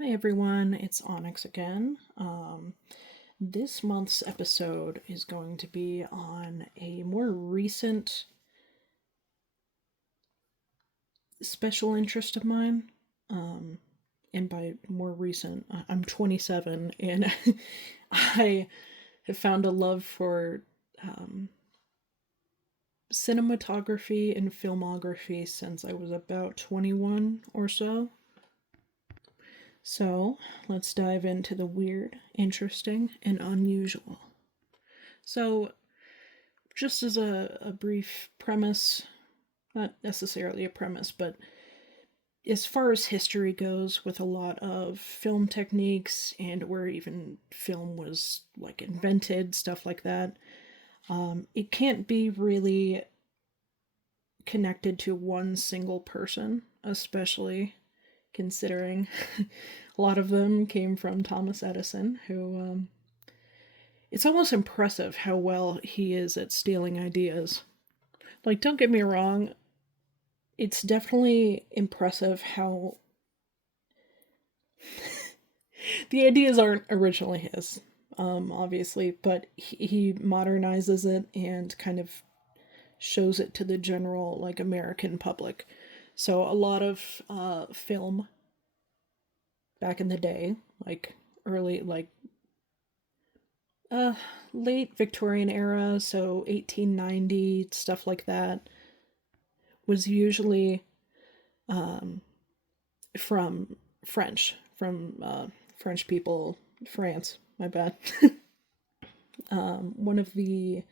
Hi everyone, it's Onyx again. This month's episode is going to be on a more recent special interest of mine. Um, and by more recent, I'm 27 and I have found a love for um, cinematography and filmography since I was about 21 or so. So let's dive into the weird, interesting, and unusual. So, just as a brief premise, not necessarily a premise, but as far as history goes, with a lot of film techniques and where even film was like invented, stuff like that, it can't be really connected to one single person, especially considering a lot of them came from Thomas Edison, who it's almost impressive how well he is at stealing ideas. Like, don't get me wrong, it's definitely impressive how the ideas aren't originally his, obviously, but he modernizes it and kind of shows it to the general, like, American public. So, a lot of film back in the day, like early, like, uh, late Victorian era, so 1890, stuff like that, was usually um, from French people, France, my bad. One of the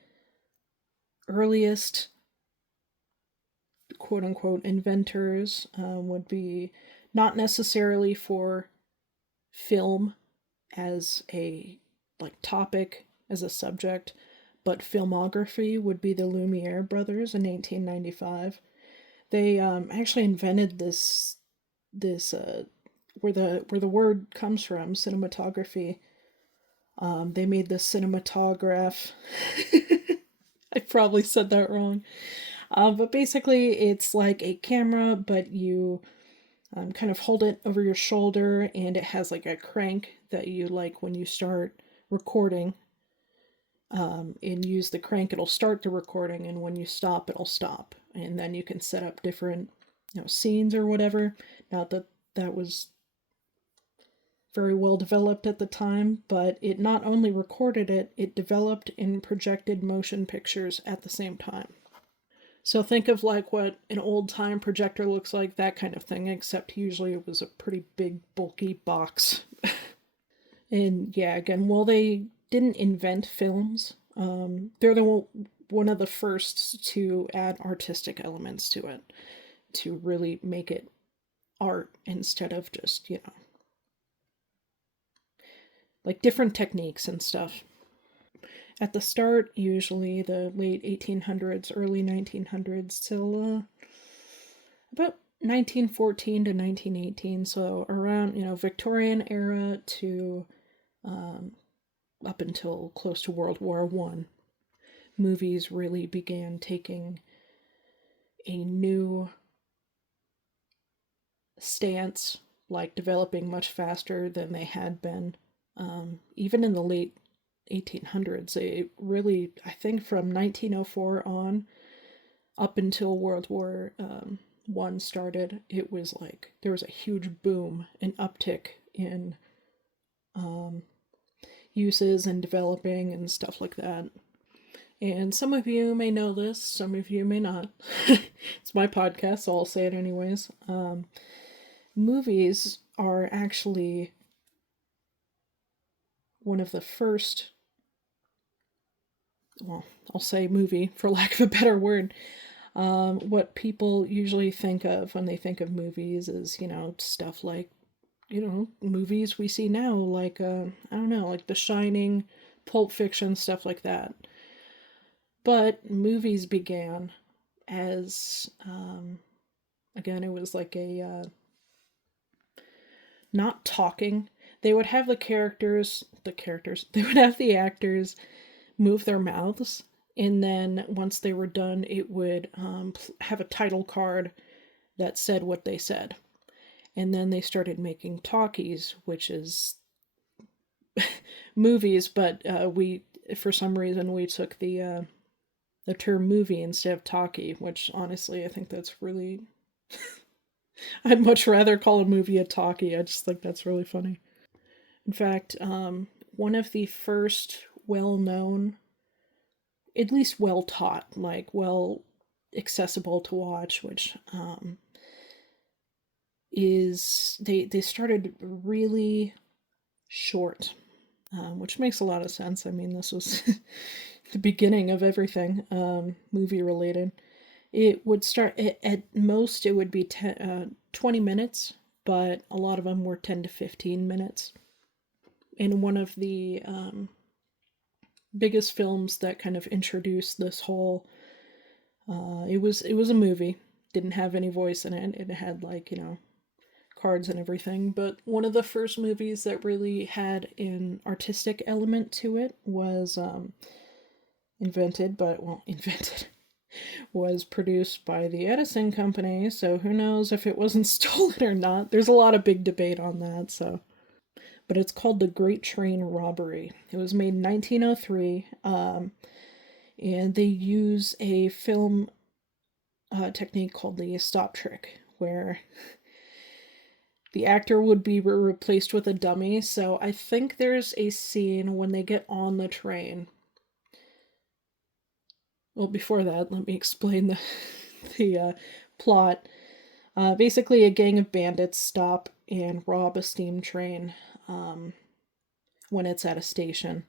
earliest quote unquote inventors would be not necessarily for film as a like topic, as a subject, but filmography would be the Lumiere brothers in 1895. They actually invented this where the word comes from, cinematography. They made the cinematograph. I probably said that wrong. But basically, it's like a camera, but you kind of hold it over your shoulder, and it has like a crank that you like when you start recording. And use the crank, it'll start the recording, and when you stop, it'll stop. And then you can set up different, scenes or whatever. Not that that was very well developed at the time, but it not only recorded it, it developed and projected motion pictures at the same time. So think of like what an old time projector looks like, that kind of thing, except usually it was a pretty big, bulky box. And yeah, again, while they didn't invent films, they're one of the first to add artistic elements to it, to really make it art instead of just, like different techniques and stuff. At the start, usually the late 1800s, early 1900s, till about 1914 to 1918, so around, Victorian era to um, up until close to World War One, movies really began taking a new stance, like developing much faster than they had been. Even in the late 1800s, it really, I think from 1904 on, up until World War One started, it was like there was a huge boom, an uptick in um, uses and developing and stuff like that. And some of you may know this, some of you may not. It's my podcast, so I'll say it anyways. Movies are actually one of the first, well, I'll say movie for lack of a better word. What people usually think of when they think of movies is, stuff like, movies we see now, like, I don't know, like The Shining, Pulp Fiction, stuff like that. But movies began as, again, it was like not talking. They would have they would have the actors move their mouths, and then once they were done, it would have a title card that said what they said. And then they started making talkies, which is movies, but we, for some reason, we took the term movie instead of talkie, which honestly I think that's really. I'd much rather call a movie a talkie. I just think that's really funny. In fact, one of the first well known, at least well taught, like well accessible to watch, which is they started really short, which makes a lot of sense. I mean, this was the beginning of everything movie related. It would start at most, it would be 20 minutes, but a lot of them were 10 to 15 minutes. And one of the biggest films that kind of introduced this whole, it was a movie, didn't have any voice in it. It had, like, cards and everything. But one of the first movies that really had an artistic element to it was invented, but well, invented was produced by the Edison Company, so who knows if it wasn't stolen or not. There's a lot of big debate on that, so. But it's called The Great Train Robbery. It was made in 1903, and they use a film technique called the stop trick, where the actor would be replaced with a dummy. So I think there's a scene when they get on the train. Well, before that, let me explain the plot. Basically, a gang of bandits stop and rob a steam train when it's at a station.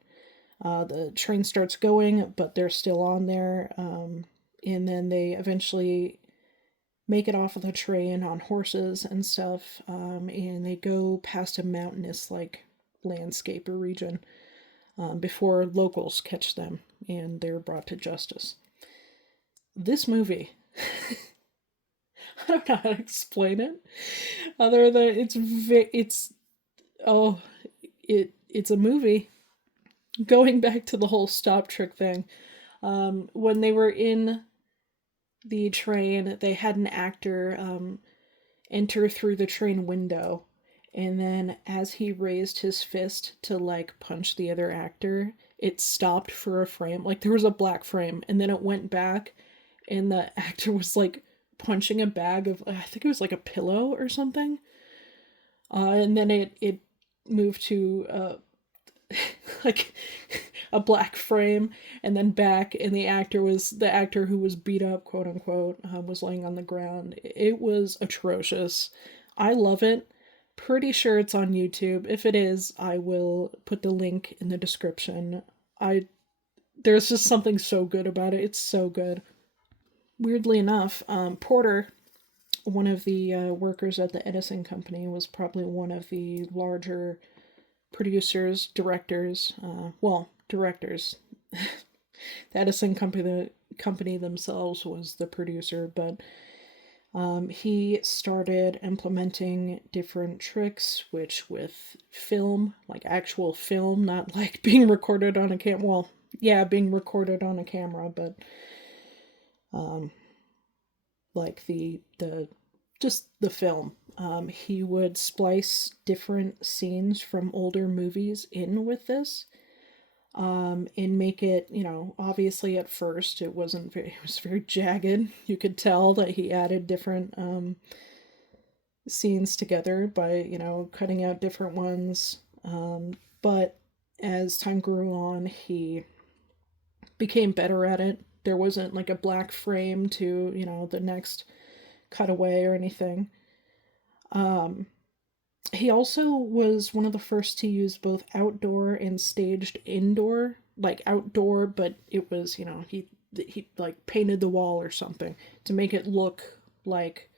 The train starts going, but they're still on there, and then they eventually make it off of the train on horses and stuff, and they go past a mountainous, like, landscape or region before locals catch them and they're brought to justice. This movie, I don't know how to explain it, other than it's oh, it's a movie. Going back to the whole stop trick thing, when they were in the train, they had an actor enter through the train window, and then as he raised his fist to, like, punch the other actor, it stopped for a frame. Like, there was a black frame, and then it went back, and the actor was, like, punching a bag of, I think it was like a pillow or something. And then it moved to like a black frame, and then back, and the actor who was beat up, quote unquote, was laying on the ground. It was atrocious. I love it. Pretty sure it's on YouTube. If it is, I will put the link in the description. I There's just something so good about it. It's so good. Weirdly enough, Porter, one of the workers at the Edison Company, was probably one of the larger producers, directors, directors. The Edison company themselves was the producer, but he started implementing different tricks, which with film, like actual film, not like being recorded on a well, yeah, being recorded on a camera, but um, like the just the film. He would splice different scenes from older movies in with this, and make it, obviously at first it wasn't very, it was very jagged. You could tell that he added different scenes together by, cutting out different ones. But as time grew on, he became better at it. There wasn't like a black frame to, the next cutaway or anything. Um, he also was one of the first to use both outdoor and staged indoor, like outdoor, but it was, he like painted the wall or something to make it look like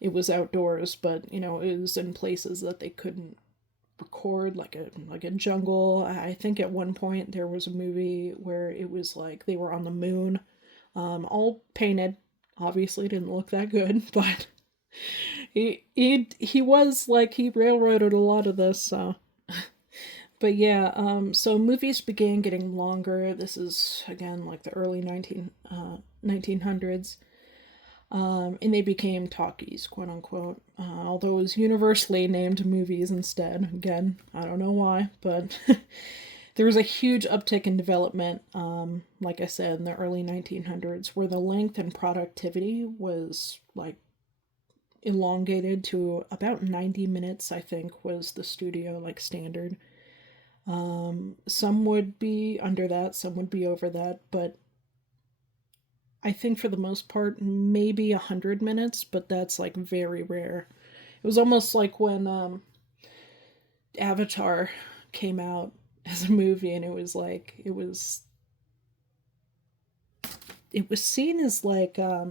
it was outdoors, but it was in places that they couldn't record, like a jungle. I think at one point there was a movie where it was like they were on the moon, all painted. Obviously didn't look that good, but he was like, he railroaded a lot of this, so. But yeah, so movies began getting longer. This is again like the early 1900s. And they became talkies, quote unquote. Although it was universally named movies instead. Again, I don't know why, but there was a huge uptick in development, like I said, in the early 1900s, where the length and productivity was like elongated to about 90 minutes, I think, was the studio like standard. Some would be under that, some would be over that, but I think for the most part, maybe 100 minutes, but that's like very rare. It was almost like when Avatar came out as a movie, and it was seen as like I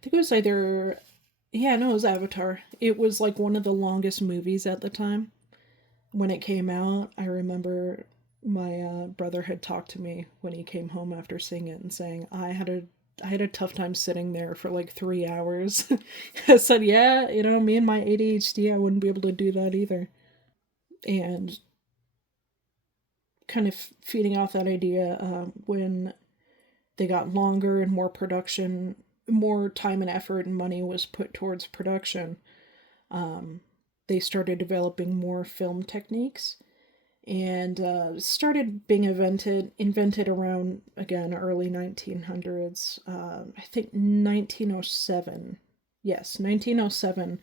think it was either yeah, no, it was Avatar. It was like one of the longest movies at the time when it came out. I remember my brother had talked to me when he came home after seeing it and saying I had a tough time sitting there for like 3 hours. I said, yeah, me and my ADHD, I wouldn't be able to do that either. And kind of feeding off that idea, when they got longer and more production, more time and effort and money was put towards production, um, they started developing more film techniques and started being invented around again early 1900s. I think 1907. Yes, 1907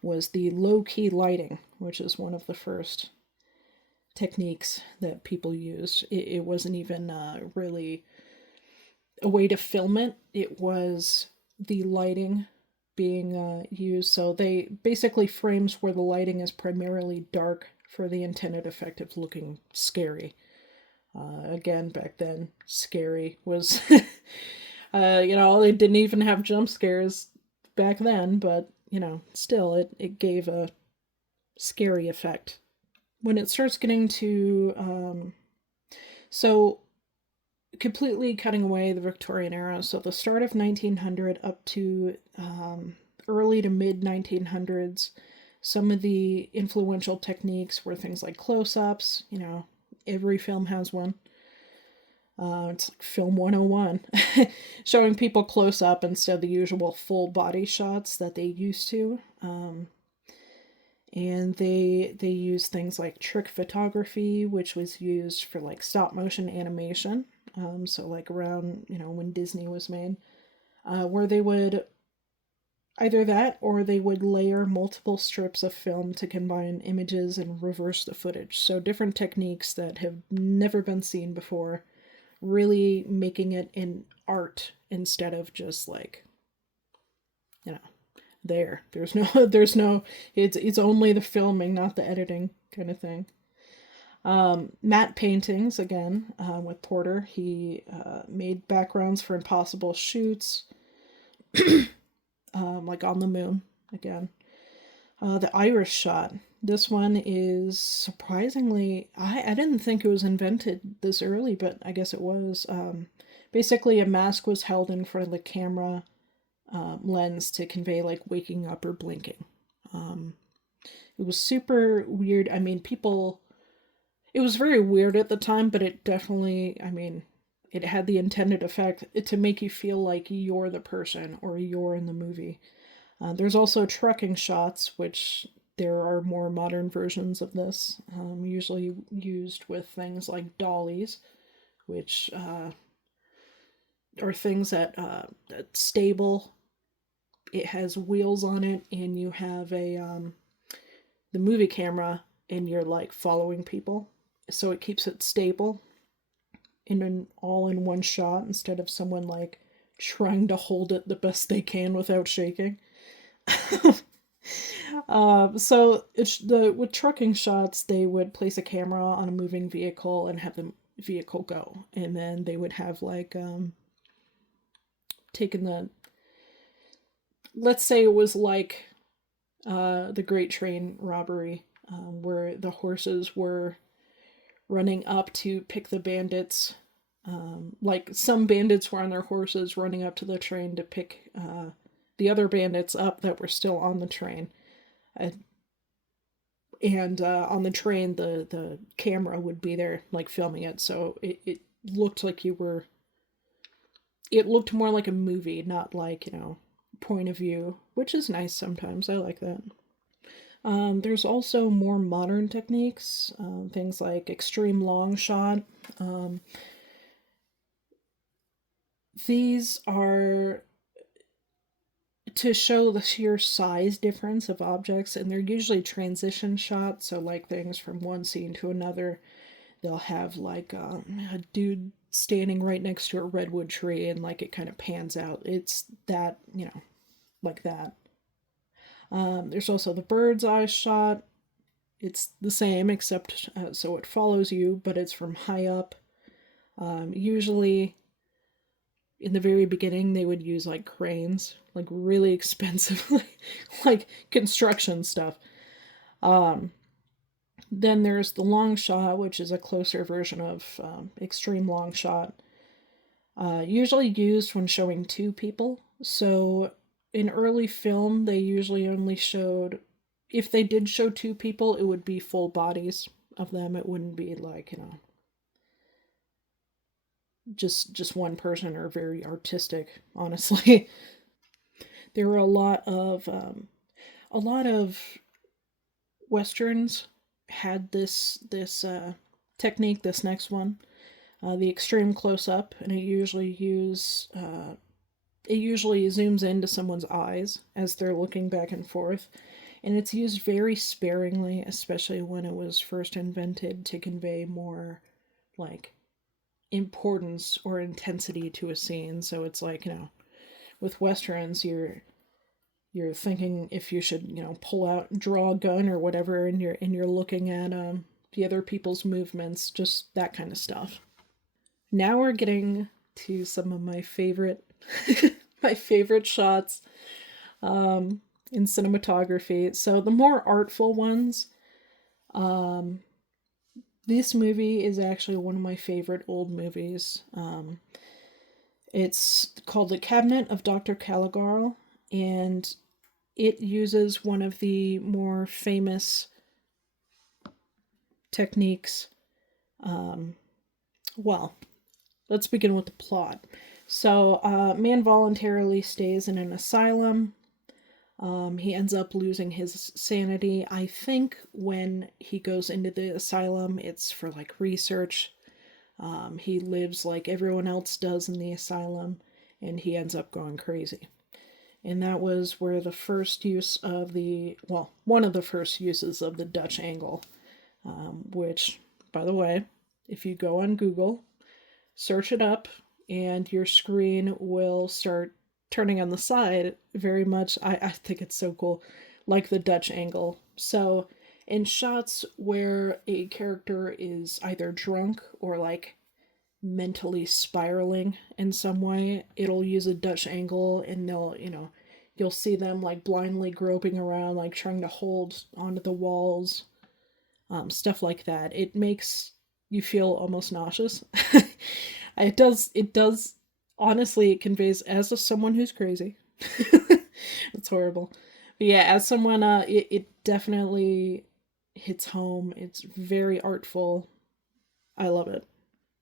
was the low key lighting, which is one of the first techniques that people used. It wasn't even really a way to film it. It was the lighting being used. So they basically frames where the lighting is primarily dark for the intended effect of looking scary. Again, back then, scary was, they didn't even have jump scares back then, but, still, it gave a scary effect. When it starts getting to, so completely cutting away the Victorian era, so the start of 1900 up to early to mid 1900s, some of the influential techniques were things like close ups. Every film has one. It's like film 101, showing people close up instead of the usual full body shots that they used to. And they use things like trick photography, which was used for like stop motion animation. So like around when Disney was made, where they would either that or they would layer multiple strips of film to combine images and reverse the footage. So different techniques that have never been seen before, really making it an art instead of just like you know there's no it's only the filming, not the editing kind of thing. Matte paintings again, with Porter. He made backgrounds for impossible shoots, like on the moon again. The iris shot. This one is surprisingly, I didn't think it was invented this early, but I guess it was. Basically, a mask was held in front of the camera lens to convey like waking up or blinking. Um, it was super weird. I mean, it was very weird at the time, but it definitely, I mean, it had the intended effect to make you feel like you're the person or you're in the movie. There's also trucking shots, which there are more modern versions of this, usually used with things like dollies, which are things that stable. It has wheels on it, and you have the movie camera, and you're like following people, so it keeps it stable in an all in one shot instead of someone like trying to hold it the best they can without shaking. So it's the with trucking shots, they would place a camera on a moving vehicle and have the vehicle go, and then they would have like taken the let's say it was like the Great Train Robbery, where the horses were running up to pick the bandits. Like some bandits were on their horses running up to the train to pick the other bandits up that were still on the train. Uh, and on the train, the camera would be there, like filming it, so it looked like you were it looked more like a movie, not like, point of view, which is nice sometimes. I like that. There's also more modern techniques, things like extreme long shot. Um, these are to show the sheer size difference of objects, and they're usually transition shots, so like things from one scene to another. They'll have like a dude standing right next to a redwood tree, and like it kind of pans out. It's that, like that. There's also the bird's eye shot. It's the same, except so it follows you, but it's from high up. Usually, in the very beginning, they would use like cranes, like really expensive, like construction stuff. Um, then there's the long shot, which is a closer version of extreme long shot, usually used when showing two people. So in early film, they usually only showed, if they did show two people, it would be full bodies of them. It wouldn't be like, just one person or very artistic, honestly. There were a lot of westerns had this technique. This next one, the extreme close up, and it usually zooms into someone's eyes as they're looking back and forth, and it's used very sparingly, especially when it was first invented to convey more like importance or intensity to a scene. So it's like, with westerns, you're thinking if you should, pull out, draw a gun or whatever, and you're looking at the other people's movements, just that kind of stuff. Now we're getting to some of my favorite my favorite shots in cinematography. So the more artful ones, um, this movie is actually one of my favorite old movies. It's called The Cabinet of Dr. Caligari, and it uses one of the more famous techniques. Um, well, let's begin with the plot. So, man voluntarily stays in an asylum. He ends up losing his sanity. I think when he goes into the asylum, it's for like research. He lives like everyone else does in the asylum, and he ends up going crazy. And that was where the first use of one of the first uses of the Dutch angle, which, by the way, if you go on Google, search it up, and your screen will start turning on the side very much. I think it's so cool, like the Dutch angle. So, in shots where a character is either drunk or like mentally spiraling in some way, it'll use a Dutch angle, and you'll see them like blindly groping around, like trying to hold onto the walls, stuff like that. It makes you feel almost nauseous. It does, honestly, it conveys, as a someone who's crazy. It's horrible. But yeah, as someone, it definitely hits home. It's very artful. I love it.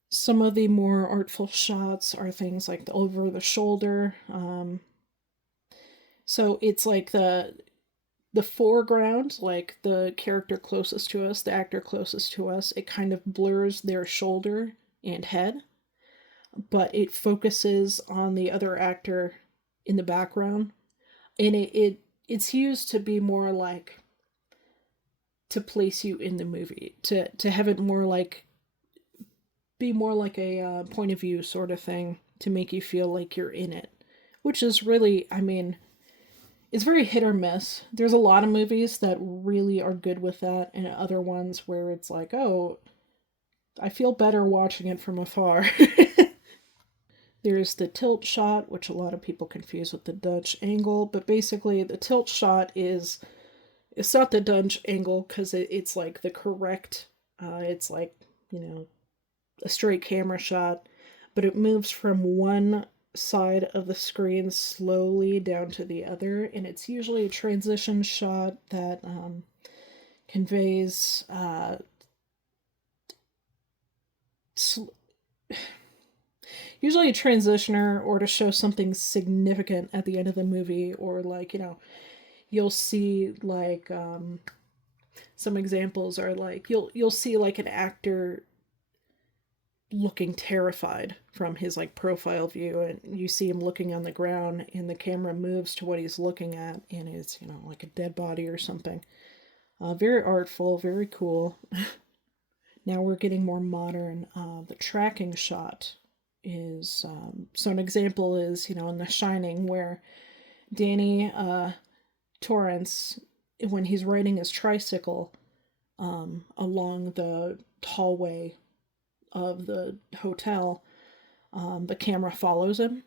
Some of the more artful shots are things like the over the shoulder. So it's like the foreground, like the character closest to us, the actor closest to us, it kind of blurs their shoulder and head, but it focuses on the other actor in the background, and it's used to be more like to place you in the movie, to have it more like be more like a point of view sort of thing, to make you feel like you're in it, which is really, I mean, it's very hit or miss. There's a lot of movies that really are good with that, and other ones where it's like, oh, I feel better watching it from afar. There's the tilt shot, which a lot of people confuse with the Dutch angle, but basically the tilt shot is, it's not the Dutch angle because it's like the correct, it's like, a straight camera shot, but it moves from one side of the screen slowly down to the other, and it's usually a transition shot that conveys sl- usually a transitioner or to show something significant at the end of the movie, or like, you'll see like some examples are like you'll see like an actor looking terrified from his like profile view, and you see him looking on the ground and the camera moves to what he's looking at, and it's, like a dead body or something. Very artful, very cool. Now we're getting more modern. The tracking shot is so an example is, in The Shining, where Danny Torrance, when he's riding his tricycle along the hallway of the hotel, the camera follows him,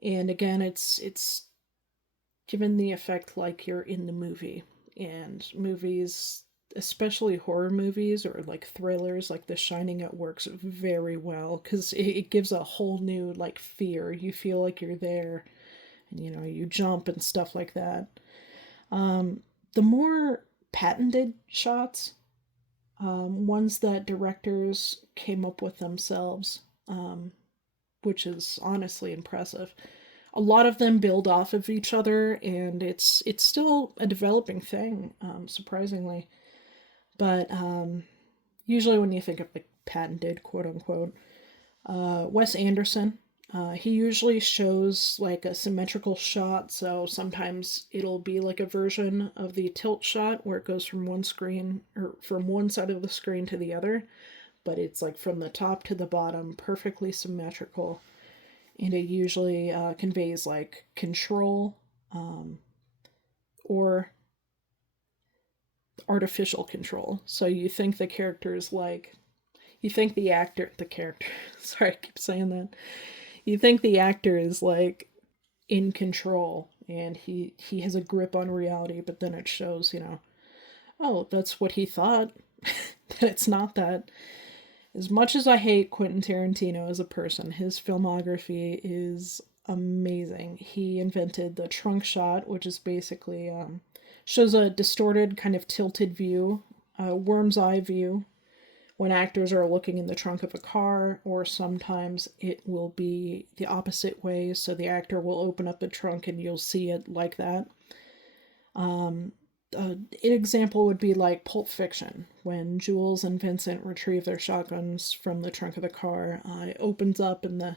and again, it's given the effect like you're in the movie. And movies, especially horror movies or like thrillers like The Shining, it works very well because it gives a whole new like fear. You feel like you're there, and you jump and stuff like that. The more patented shots, ones that directors came up with themselves, which is honestly impressive. A lot of them build off of each other, and it's still a developing thing, surprisingly. But usually, when you think of like patented, quote unquote, Wes Anderson, he usually shows like a symmetrical shot. So sometimes it'll be like a version of the tilt shot where it goes from one screen or from one side of the screen to the other, but it's like from the top to the bottom, perfectly symmetrical. And it usually conveys like control, or artificial control. So you think the character is like, you think the character, sorry, I keep saying that. You think the actor is like in control, and he has a grip on reality, but then it shows, oh, that's what he thought. That it's not that. As much as I hate Quentin Tarantino as a person, his filmography is amazing. He invented the trunk shot, which is basically shows a distorted, kind of tilted view, a worm's eye view, when actors are looking in the trunk of a car, or sometimes it will be the opposite way, so the actor will open up the trunk and you'll see it like that. An example would be like Pulp Fiction, when Jules and Vincent retrieve their shotguns from the trunk of the car. It opens up, and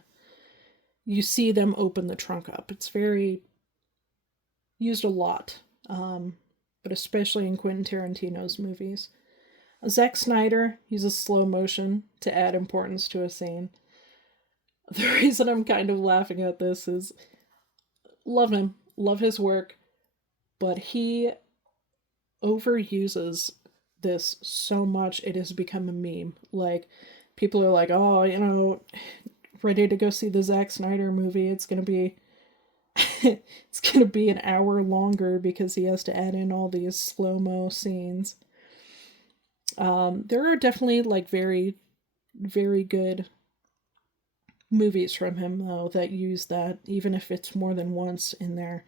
you see them open the trunk up. It's very used a lot, but especially in Quentin Tarantino's movies. Zack Snyder uses slow motion to add importance to a scene. The reason I'm kind of laughing at this is, love him, love his work, but he overuses this so much it has become a meme. Like, people are like, oh, ready to go see the Zack Snyder movie. It's gonna be it's gonna be an hour longer because he has to add in all these slow-mo scenes. There are definitely like very, very good movies from him though that use that, even if it's more than once in there.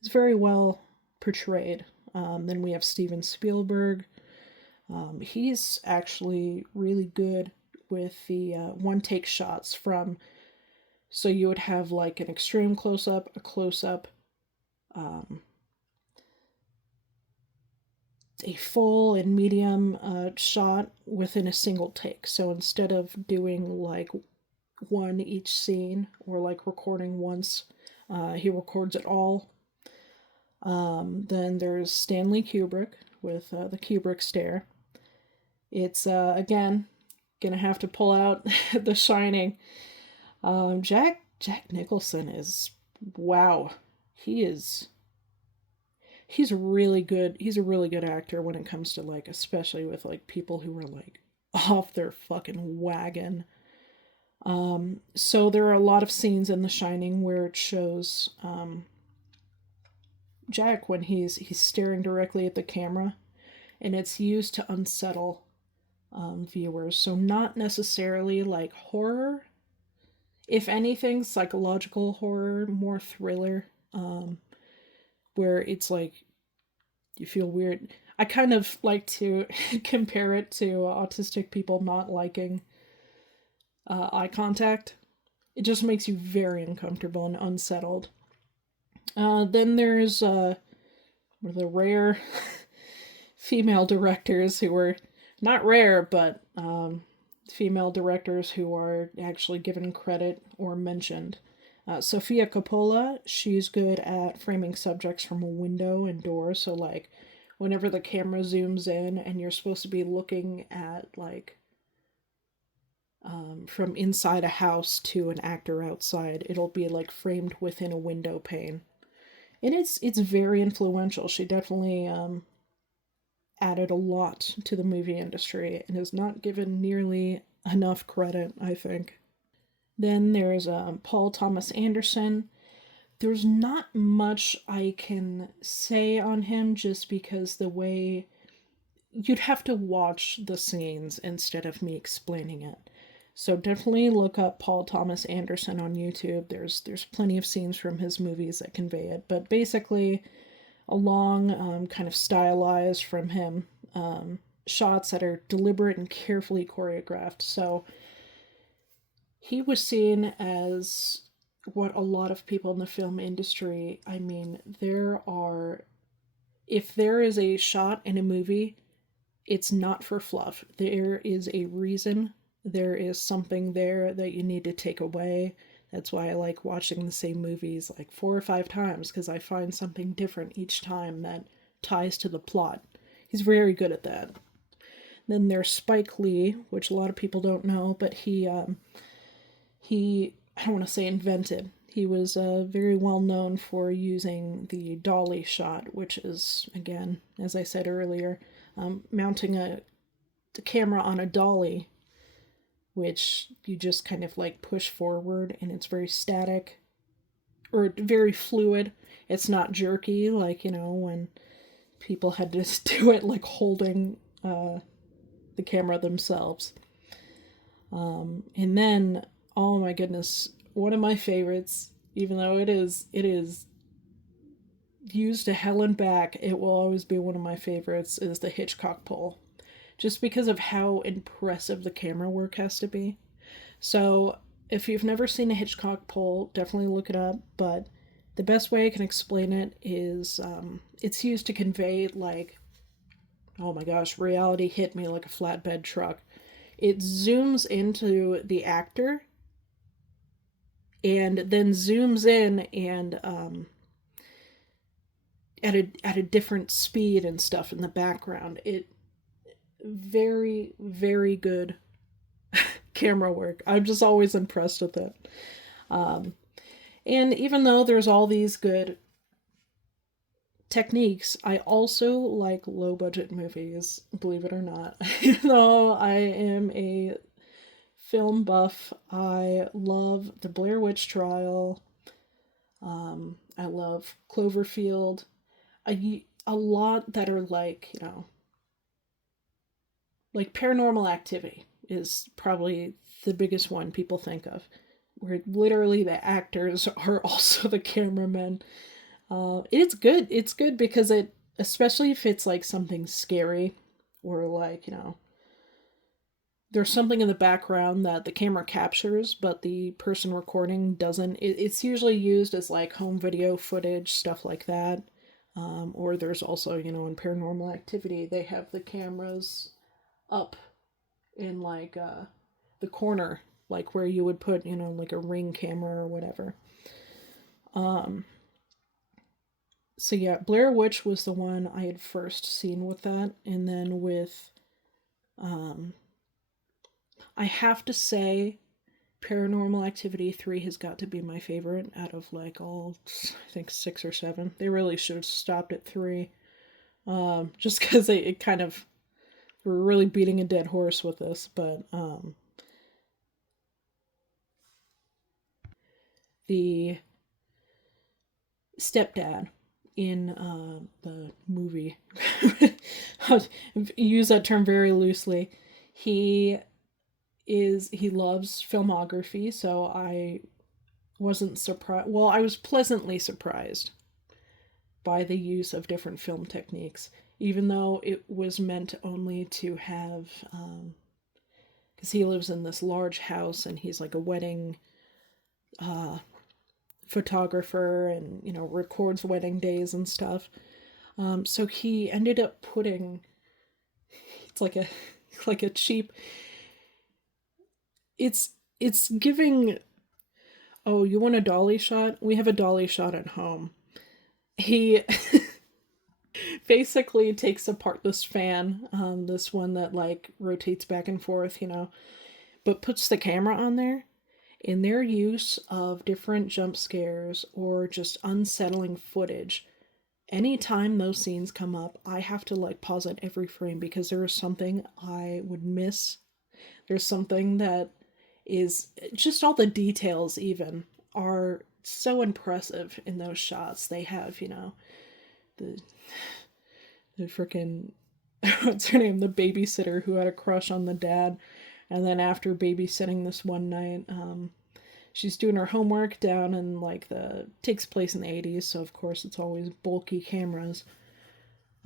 It's very well portrayed. Then we have Steven Spielberg. He's actually really good with the one take shots from. So you would have like an extreme close up, a close up, um, a full and medium shot within a single take. So instead of doing like one each scene or like recording once, he records it all. Then there's Stanley Kubrick with the Kubrick stare. It's again gonna have to pull out The Shining. Jack Nicholson is, wow. He is he's really good. He's a really good actor when it comes to like, especially with like people who are like off their fucking wagon. So there are a lot of scenes in The Shining where it shows Jack when he's staring directly at the camera, and it's used to unsettle viewers. So not necessarily like horror, if anything, psychological horror, more thriller, where it's like you feel weird. I kind of like to compare it to autistic people not liking eye contact. It just makes you very uncomfortable and unsettled. Then there's the rare female directors who are not rare, but female directors who are actually given credit or mentioned. Sofia Coppola, she's good at framing subjects from a window and door. So, like, whenever the camera zooms in and you're supposed to be looking at, like, from inside a house to an actor outside, it'll be, like, framed within a window pane. And it's very influential. She definitely added a lot to the movie industry and is not given nearly enough credit, I think. Then there's Paul Thomas Anderson. There's not much I can say on him just because the way you'd have to watch the scenes instead of me explaining it. So definitely look up Paul Thomas Anderson on YouTube. There's plenty of scenes from his movies that convey it, but basically a long, kind of stylized from him, shots that are deliberate and carefully choreographed. So he was seen as what a lot of people in the film industry, I mean, if there is a shot in a movie, it's not for fluff. There is a reason. There is something there that you need to take away. That's why I like watching the same movies like 4 or 5 times, because I find something different each time that ties to the plot. He's very good at that. Then there's Spike Lee, which a lot of people don't know, but he I don't want to say invented. He was very well known for using the dolly shot, which is, again, as I said earlier, mounting the camera on a dolly, which you just kind of like push forward and it's very static or very fluid. It's not jerky like, when people had to do it like holding the camera themselves. And then, oh my goodness, one of my favorites, even though it is used to hell and back, it will always be one of my favorites, is the Hitchcock pole. Just because of how impressive the camera work has to be. So, if you've never seen a Hitchcock pole, definitely look it up. But the best way I can explain it is it's used to convey, like, oh my gosh, reality hit me like a flatbed truck. It zooms into the actor and then zooms in and at a different speed and stuff in the background. It very, very good camera work. I'm just always impressed with it. Um, and even though there's all these good techniques, I also like low budget movies, believe it or not. Even though I am a film buff, I love The Blair Witch Trial. I love Cloverfield. A lot that are like, like Paranormal Activity is probably the biggest one people think of, where literally the actors are also the cameramen. It's good. It's good because especially if it's like something scary, or like, there's something in the background that the camera captures, but the person recording doesn't. It's usually used as like home video footage, stuff like that. Or there's also, in Paranormal Activity, they have the cameras up in like the corner, like where you would put, like a ring camera or whatever. Um, so yeah, Blair Witch was the one I had first seen with that, and then with, um, I have to say, Paranormal Activity 3 has got to be my favorite out of like all, I think 6 or 7. They really should have stopped at 3. Just because it kind of, we're really beating a dead horse with this, but the stepdad in the movie, I'll use that term very loosely. He he loves filmography, so I wasn't surprised. Well, I was pleasantly surprised by the use of different film techniques, even though it was meant only to have, because he lives in this large house and he's like a wedding uh, photographer and, you know, records wedding days and stuff. So he ended up putting, it's like a like a cheap, it's giving, oh, you want a dolly shot? We have a dolly shot at home. He basically takes apart this fan, this one that like rotates back and forth, you know, but puts the camera on there. In their use of different jump scares or just unsettling footage, anytime those scenes come up, I have to like pause at every frame because there is something I would miss. There's something that is just all the details, even, are so impressive in those shots. They have, you know, the freaking what's her name, the babysitter who had a crush on the dad, and then after babysitting this one night, she's doing her homework down in like the takes place in the 80s, so of course it's always bulky cameras.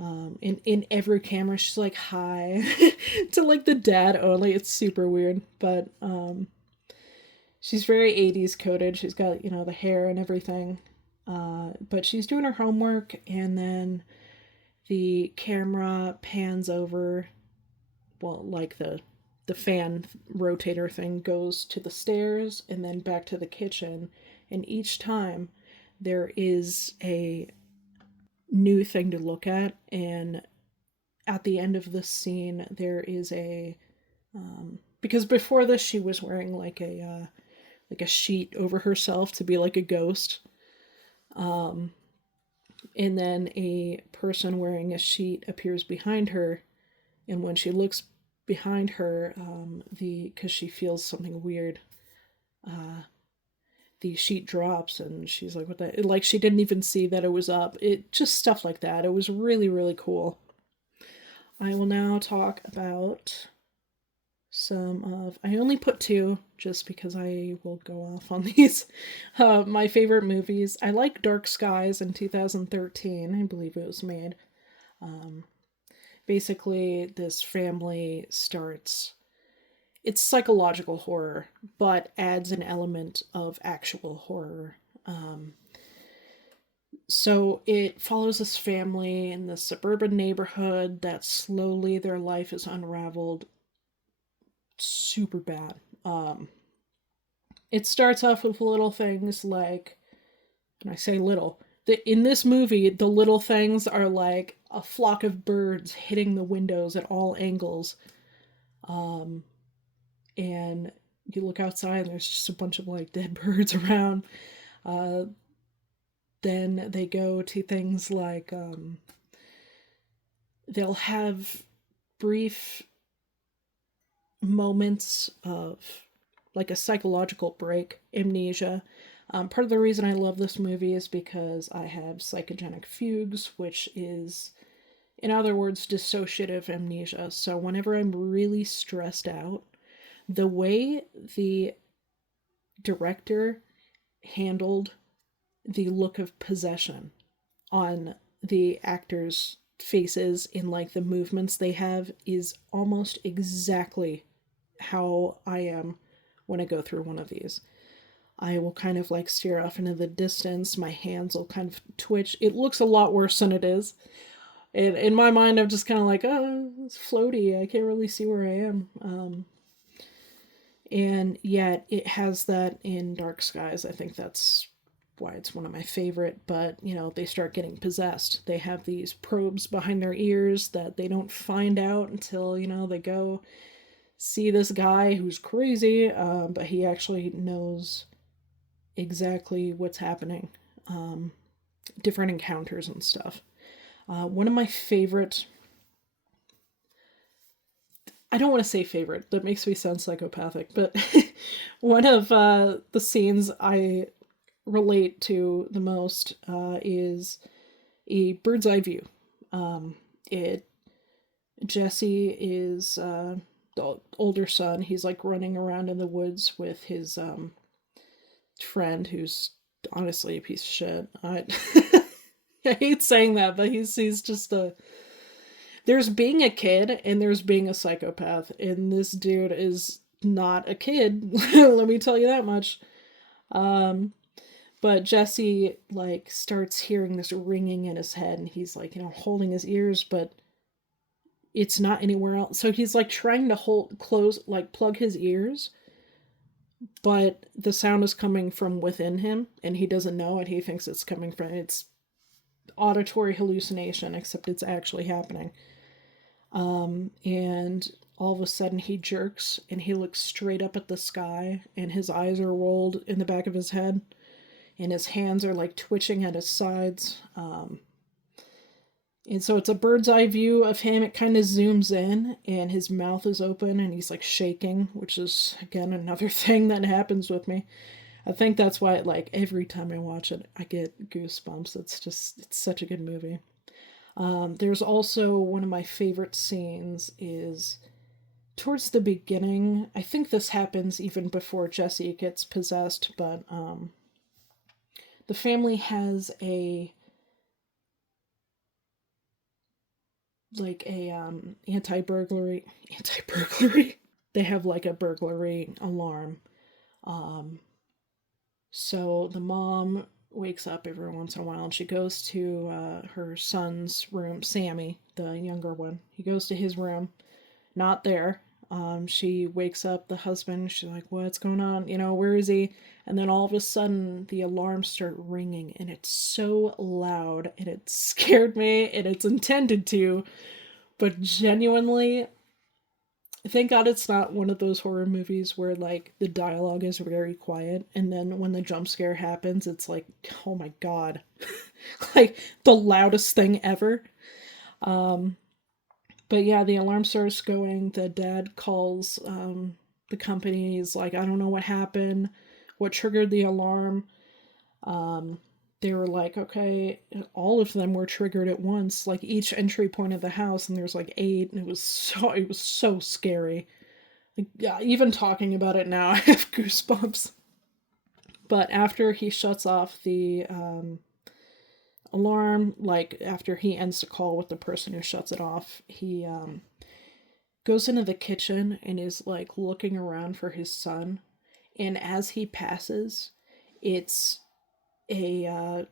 In every camera she's like hi to like the dad only. It's super weird, but she's very 80s coded. She's got, you know, the hair and everything. But she's doing her homework, and then the camera pans over, well, like the fan rotator thing goes to the stairs and then back to the kitchen, and each time there is a new thing to look at. And at the end of this scene there is a because before this she was wearing like a sheet over herself to be like a ghost, and then a person wearing a sheet appears behind her, and when she looks behind her, the because she feels something weird, the sheet drops and she's like, what the, like she didn't even see that it was up. It just stuff like that. It was really, really cool. I will now talk about some of, I only put two just because I will go off on these. My favorite movies. I like Dark Skies in 2013. I believe it was made. Basically, this family starts, it's psychological horror, but adds an element of actual horror. So it follows this family in this suburban neighborhood that slowly their life is unraveled super bad. It starts off with little things like, and I say little, in this movie, the little things are like a flock of birds hitting the windows at all angles. Um, and you look outside and there's just a bunch of like dead birds around. Uh, then they go to things like they'll have brief moments of like a psychological break, amnesia. Part of the reason I love this movie is because I have psychogenic fugues, which is, in other words, dissociative amnesia. So whenever I'm really stressed out, the way the director handled the look of possession on the actors' faces in like the movements they have is almost exactly how I am when I go through one of these. I will kind of like stare off into the distance. My hands will kind of twitch. It looks a lot worse than it is. And in my mind, I'm just kind of like, oh, it's floaty. I can't really see where I am. And yet it has that in Dark Skies. I think that's why it's one of my favorite. But, you know, they start getting possessed. They have these probes behind their ears that they don't find out until, you know, they go see this guy who's crazy, but he actually knows exactly what's happening. Different encounters and stuff. One of my favorite, I don't want to say favorite, that makes me sound psychopathic, but one of the scenes I relate to the most is a bird's eye view. It Jesse is the older son. He's like running around in the woods with his friend, who's honestly a piece of shit. I hate saying that, but he's just a. There's being a kid and there's being a psychopath, and this dude is not a kid. Let me tell you that much. Um, but Jesse like starts hearing this ringing in his head, and he's like, holding his ears, but it's not anywhere else. So he's like trying to hold close, like plug his ears, but the sound is coming from within him, and he doesn't know it. He thinks it's coming from it's auditory hallucination, except it's actually happening. And all of a sudden he jerks and he looks straight up at the sky, and his eyes are rolled in the back of his head, and his hands are like twitching at his sides. And so it's a bird's eye view of him. It kind of zooms in, and his mouth is open, and he's like shaking, which is, again, another thing that happens with me. I think that's why, like, every time I watch it, I get goosebumps. It's such a good movie. There's also one of my favorite scenes is towards the beginning. I think this happens even before Jesse gets possessed, but the family has a like a anti-burglary. They have like a burglary alarm. Um, so the mom wakes up every once in a while, and she goes to her son's room, Sammy, the younger one. He goes to his room, not there. She wakes up the husband. She's like, "What's going on? Where is he?" And then all of a sudden, the alarms start ringing, and it's so loud, and it scared me, and it's intended to. But genuinely, thank God it's not one of those horror movies where like the dialogue is very quiet, and then when the jump scare happens, it's like, oh my god, like the loudest thing ever. Um, but yeah, the alarm starts going. The dad calls the company. He's like, I don't know what happened, what triggered the alarm. Um, they were like, okay, all of them were triggered at once, like each entry point of the house, and there's like eight, and it was so scary. Like, yeah, even talking about it now, I have goosebumps. But after he shuts off the alarm, like after he ends the call with the person who shuts it off, he goes into the kitchen and is like looking around for his son. And as he passes, it's a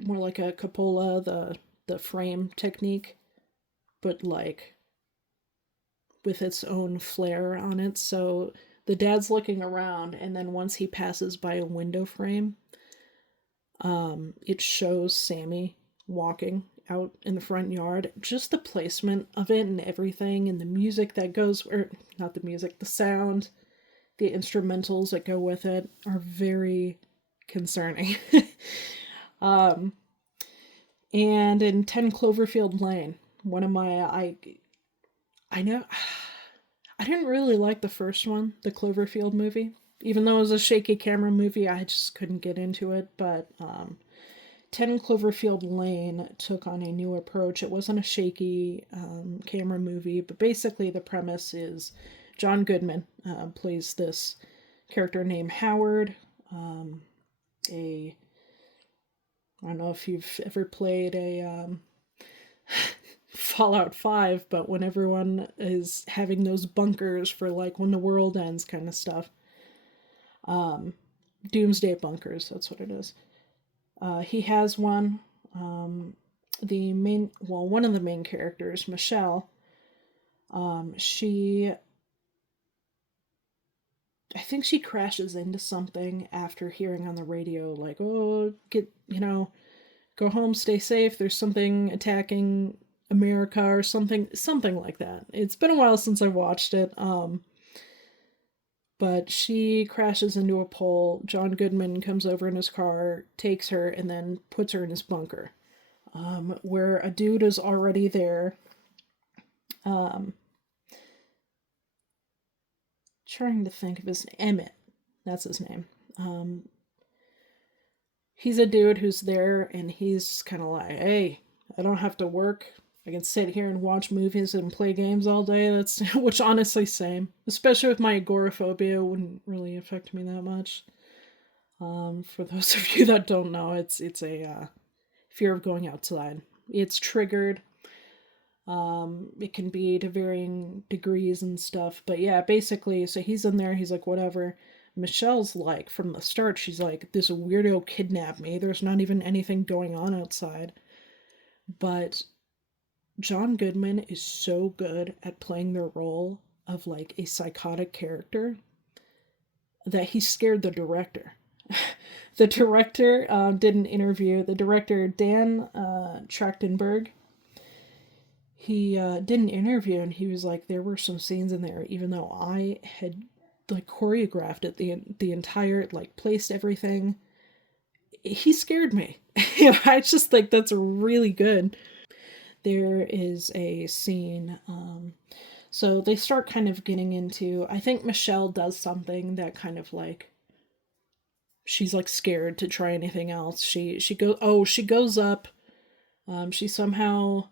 more like a cupola, the frame technique, but like with its own flair on it. So the dad's looking around, and then once he passes by a window frame, it shows Sammy walking out in the front yard. Just the placement of it and everything, and the music that goes, or not the music, the sound, the instrumentals that go with it are very concerning. um, and in 10 Cloverfield Lane, one of my I know I didn't really like the first one, the Cloverfield movie. Even though it was a shaky camera movie, I just couldn't get into it. But 10 Cloverfield Lane took on a new approach. It wasn't a shaky camera movie, but basically the premise is John Goodman plays this character named Howard, a I don't know if you've ever played a Fallout 5, but when everyone is having those bunkers for like when the world ends kind of stuff. Doomsday bunkers, that's what it is. He has one. One of the main characters, Michelle, she, I think she crashes into something after hearing on the radio, like, oh, go home, stay safe. There's something attacking America or something like that. It's been a while since I watched it. But she crashes into a pole. John Goodman comes over in his car, takes her, and then puts her in his bunker, where a dude is already there. Um, Trying to think of his Emmett. That's his name. He's a dude who's there, and he's just kind of like, hey, I don't have to work. I can sit here and watch movies and play games all day. That's which honestly same. Especially with my agoraphobia, it wouldn't really affect me that much. For those of you that don't know, it's a fear of going outside. It's triggered It can be to varying degrees and stuff. But yeah, basically, so he's in there, he's like, whatever. Michelle's like, from the start, she's like, this weirdo kidnapped me. There's not even anything going on outside. But John Goodman is so good at playing the role of like a psychotic character that he scared the director. The director did an interview. The director, Dan Trachtenberg, he did an interview and he was like, there were some scenes in there, even though I had like choreographed it, the entire, like placed everything, he scared me. I just think that's really good. There is a scene. So they start kind of getting into. I think Michelle does something that kind of like she's like scared to try anything else. She goes up. She somehow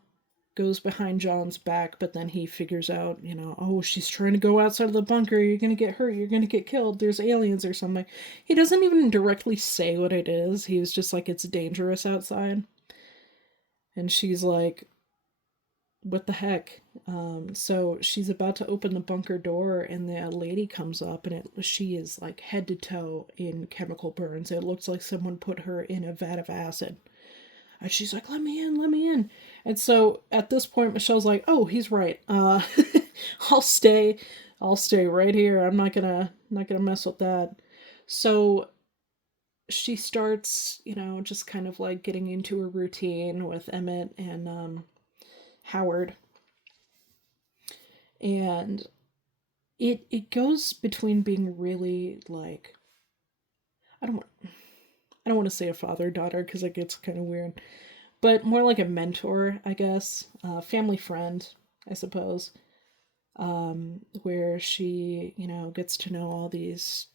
goes behind John's back, but then he figures out, oh, she's trying to go outside of the bunker. You're gonna get hurt. You're gonna get killed. There's aliens or something. He doesn't even directly say what it is. He was just like, it's dangerous outside. And she's like, what the heck? So she's about to open the bunker door, and the lady comes up, and she is like head to toe in chemical burns. It looks like someone put her in a vat of acid. And she's like, let me in, let me in. And so at this point, Michelle's like, oh, he's right. I'll stay. I'll stay right here. I'm not gonna mess with that. So she starts, just kind of like getting into a routine with Emmett and Howard. And it goes between being really like I don't want I don't want to say a father daughter because it gets kind of weird, but more like a mentor, I guess, family friend, I suppose, where she gets to know all these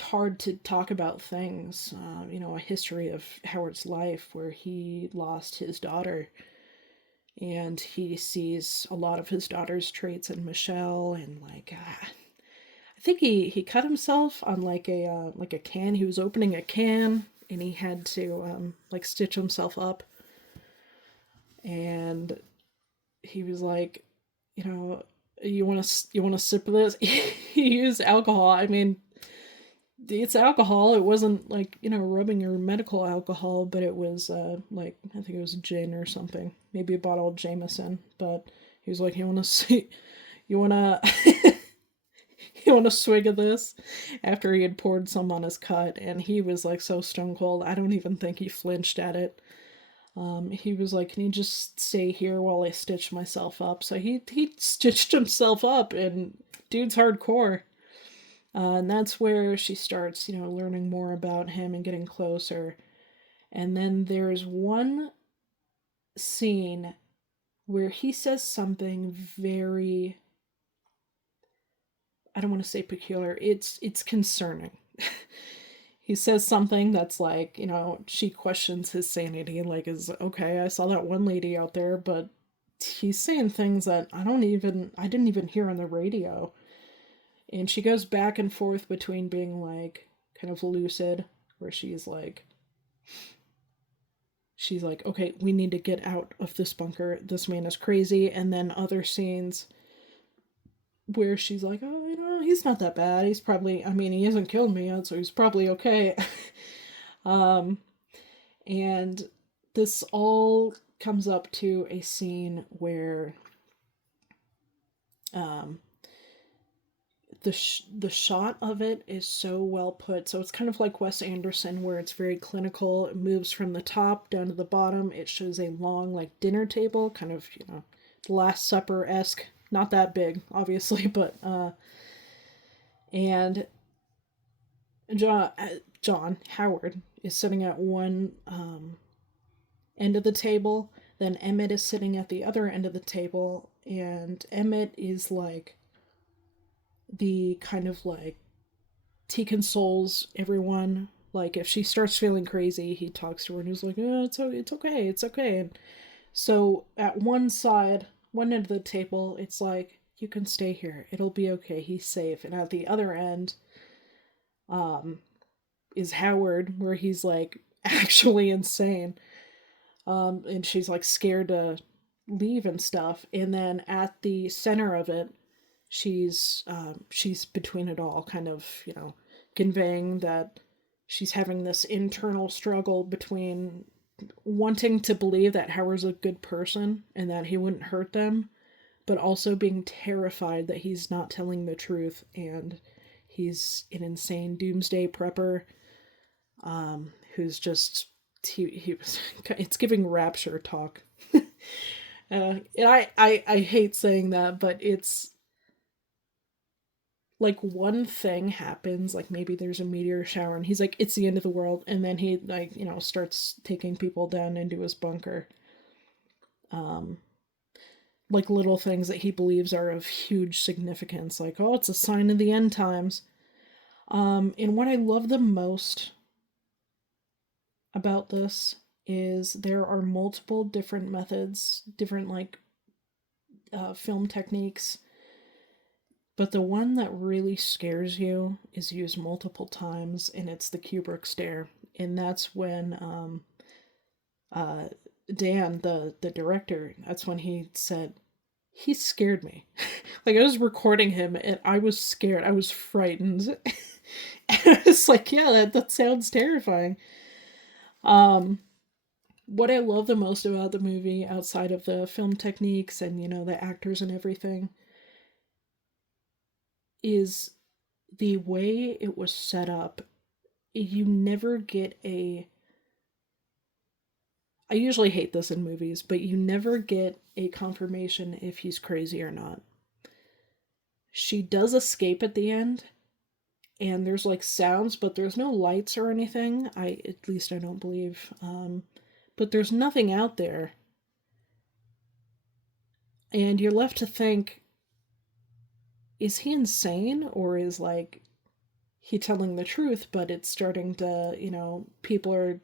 hard to talk about things, a history of Howard's life where he lost his daughter, and he sees a lot of his daughter's traits in Michelle, and like I think he cut himself on like a can. He was opening a can and he had to like stitch himself up, and he was like, you want to sip of this? He used alcohol. I mean, it's alcohol. It wasn't like rubbing your medical alcohol, but it was like I think it was gin or something, maybe a bottle of Jameson. But he was like, you want to see, you want to. You want a swig of this? After he had poured some on his cut, and he was like so stone cold. I don't even think he flinched at it. He was like, "Can you just stay here while I stitch myself up?" So he stitched himself up, and dude's hardcore. And that's where she starts, learning more about him and getting closer. And then there's one scene where he says something very, I don't want to say peculiar. It's concerning. He says something that's like, she questions his sanity. Like, is okay. I saw that one lady out there, but he's saying things that I didn't even hear on the radio. And she goes back and forth between being like kind of lucid, where she's like, okay, we need to get out of this bunker. This man is crazy. And then other scenes where she's like, oh, he's not that bad. He's probably, I mean, he hasn't killed me yet, so he's probably okay. um, and this all comes up to a scene where um, the shot of it is so well put. So it's kind of like Wes Anderson, where it's very clinical. It moves from the top down to the bottom. It shows a long, like, dinner table, kind of, Last Supper esque. Not that big, obviously, but and John Howard is sitting at one end of the table. Then Emmett is sitting at the other end of the table, and Emmett is like the kind of like he consoles everyone. Like if she starts feeling crazy, he talks to her and he's like, "Oh, it's okay, it's okay." And so at one end of the table, it's like you can stay here. It'll be okay. He's safe. And at the other end, um, is Howard, where he's like actually insane. And she's like scared to leave and stuff. And then at the center of it, she's between it all, kind of, conveying that she's having this internal struggle between wanting to believe that Howard's a good person and that he wouldn't hurt them, but also being terrified that he's not telling the truth and he's an insane doomsday prepper, who's just he was it's giving rapture talk. And I hate saying that, but it's like one thing happens, like maybe there's a meteor shower and he's like, it's the end of the world, and then he, like, starts taking people down into his bunker. Um like little things that he believes are of huge significance, like, oh, it's a sign of the end times. And what I love the most about this is there are multiple different methods, different like film techniques, but the one that really scares you is used multiple times, and it's the Kubrick stare. And that's when uh, Dan, the director, that's when he said, he scared me. Like, I was recording him and I was scared. I was frightened. And I was like, yeah, that sounds terrifying. Um, what I love the most about the movie, outside of the film techniques and, the actors and everything, is the way it was set up. You never get a. I usually hate this in movies, but you never get a confirmation if he's crazy or not. She does escape at the end, and there's like sounds, but there's no lights or anything. At least I don't believe. But there's nothing out there, and you're left to think: is he insane, or is like he telling the truth? But it's starting to, people are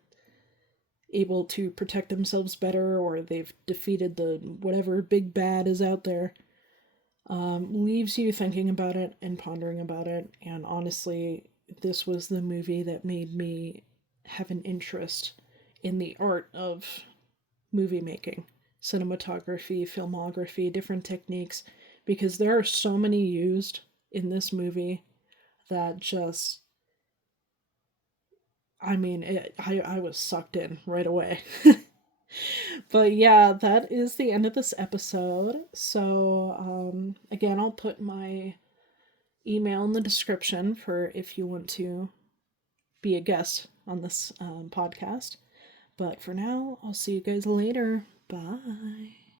able to protect themselves better, or they've defeated the whatever big bad is out there. Leaves you thinking about it and pondering about it. And honestly, this was the movie that made me have an interest in the art of movie making, cinematography, filmography, different techniques, because there are so many used in this movie that just, I mean, I was sucked in right away. But yeah, that is the end of this episode. So, again, I'll put my email in the description for if you want to be a guest on this podcast. But for now, I'll see you guys later. Bye.